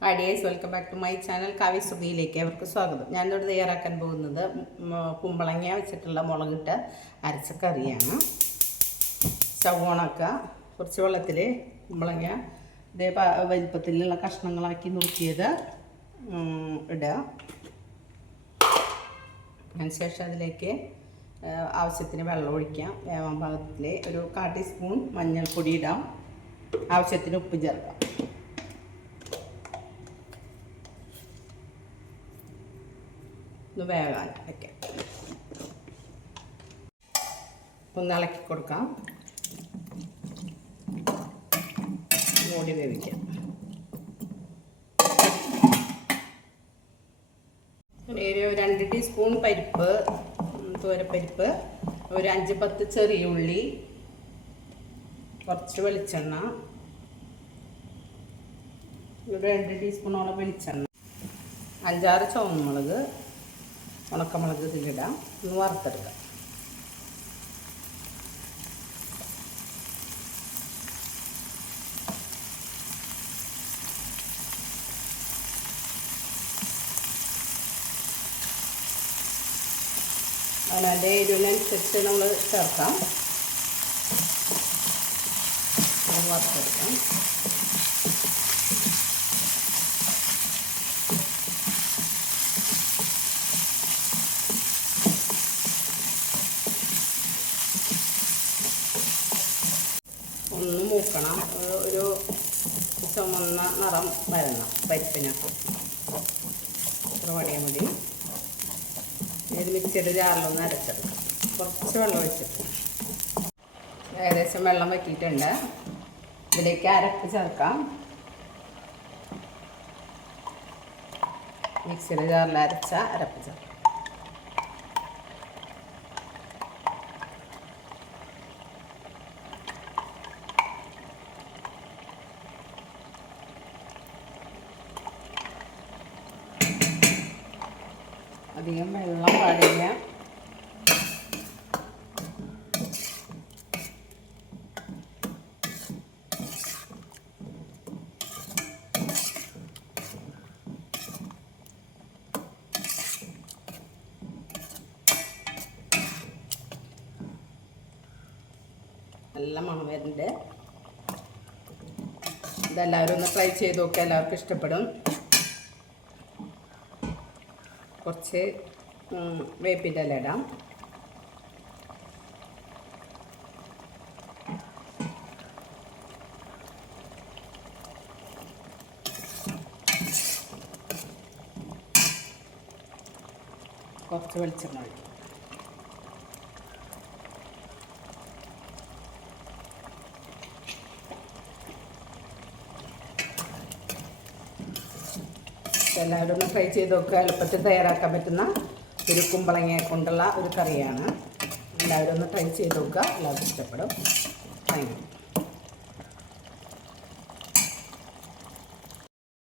Hi dears, welcome back to my channel കാവ്യസുഖയിലേക്ക് അവർക്ക് സ്വാഗതം. ഞാനിവിടെ തയ്യാറാക്കാൻ പോകുന്നത് കുമ്പളങ്ങ വെച്ചിട്ടുള്ള മുളകിട്ട് അരച്ച കറിയാണ്. ചവണക്ക കുറച്ച് വെള്ളത്തിൽ കുമ്പളങ്ങ ഇതേ വലിപ്പത്തിലുള്ള കഷ്ണങ്ങളാക്കി നുറുക്കിയത് ഇടുക. അതിനുശേഷം അതിലേക്ക് ആവശ്യത്തിന് വെള്ളം ഒഴിക്കാം. വേവാൻ പാകത്തിൽ ഒരു 1/4 ടീസ്പൂൺ മഞ്ഞൾപ്പൊടി ഇടാം. ആവശ്യത്തിന് ഉപ്പ് ചേർക്കാം. വേകാൻ വയ്ക്കാം. ഒന്ന് ഇളക്കി കൊടുക്കാം. മൂടി വേവിക്കാം. ഒരു 2 ടീസ്പൂൺ പരിപ്പ്, തോരപ്പരിപ്പ്, ഒരു 5-10 ചെറിയ ഉള്ളി, കുറച്ച് വെളിച്ചെണ്ണ, ഒരു 2 ടീസ്പൂണോളം വെളിച്ചെണ്ണ, 5-6 ചുവന്നുമുളക്, ഉണക്കമുളക് ഇതിലിടാം. ഒന്ന് വറുത്തെടുക്കാം. അതിൻ്റെ എരിവിനനുസരിച്ച് നമ്മൾ ചേർക്കാം. വറുത്തെടുക്കാം. ഒന്ന് മൂക്കണം. ഒരു ചുമന്ന നിറം വരണം പരിപ്പിനൊക്കെ. ഇത്ര വടിയാൽ മതി. ഇത് മിക്സിയുടെ ജാറിലൊന്ന് അരച്ചെടുക്കാം. കുറച്ച് വെള്ളം ഒഴിച്ചിട്ട് ഏകദേശം വെള്ളം വറ്റിയിട്ടുണ്ട്. ഇതിലേക്ക് അരപ്പ് ചേർക്കാം. മിക്സിയുടെ ജാറിൽ അരച്ച അരപ്പ് ചേർക്കാം. അധികം വെള്ളം പാടില്ല. നല്ല മണം വരുന്നുണ്ട്. ഇതെല്ലാവരും ഒന്ന് ട്രൈ ചെയ്ത് നോക്കുക. എല്ലാവർക്കും ഇഷ്ടപ്പെടും. കുറച്ച് വേപ്പിൻ്റെ ഇല ഇടാം. കുറച്ച് വെളിച്ചെണ്ണ ഒഴിക്കും. എല്ലാവരും ഒന്ന് ട്രൈ ചെയ്ത് നോക്കുക. എളുപ്പത്തിൽ തയ്യാറാക്കാൻ പറ്റുന്ന ഒരു കുമ്പളങ്ങ കൊണ്ടുള്ള ഒരു കറിയാണ്. എല്ലാവരും ഒന്ന് ട്രൈ ചെയ്ത് നോക്കുക. എല്ലാവർക്കും ഇഷ്ടപ്പെടും. Thank you.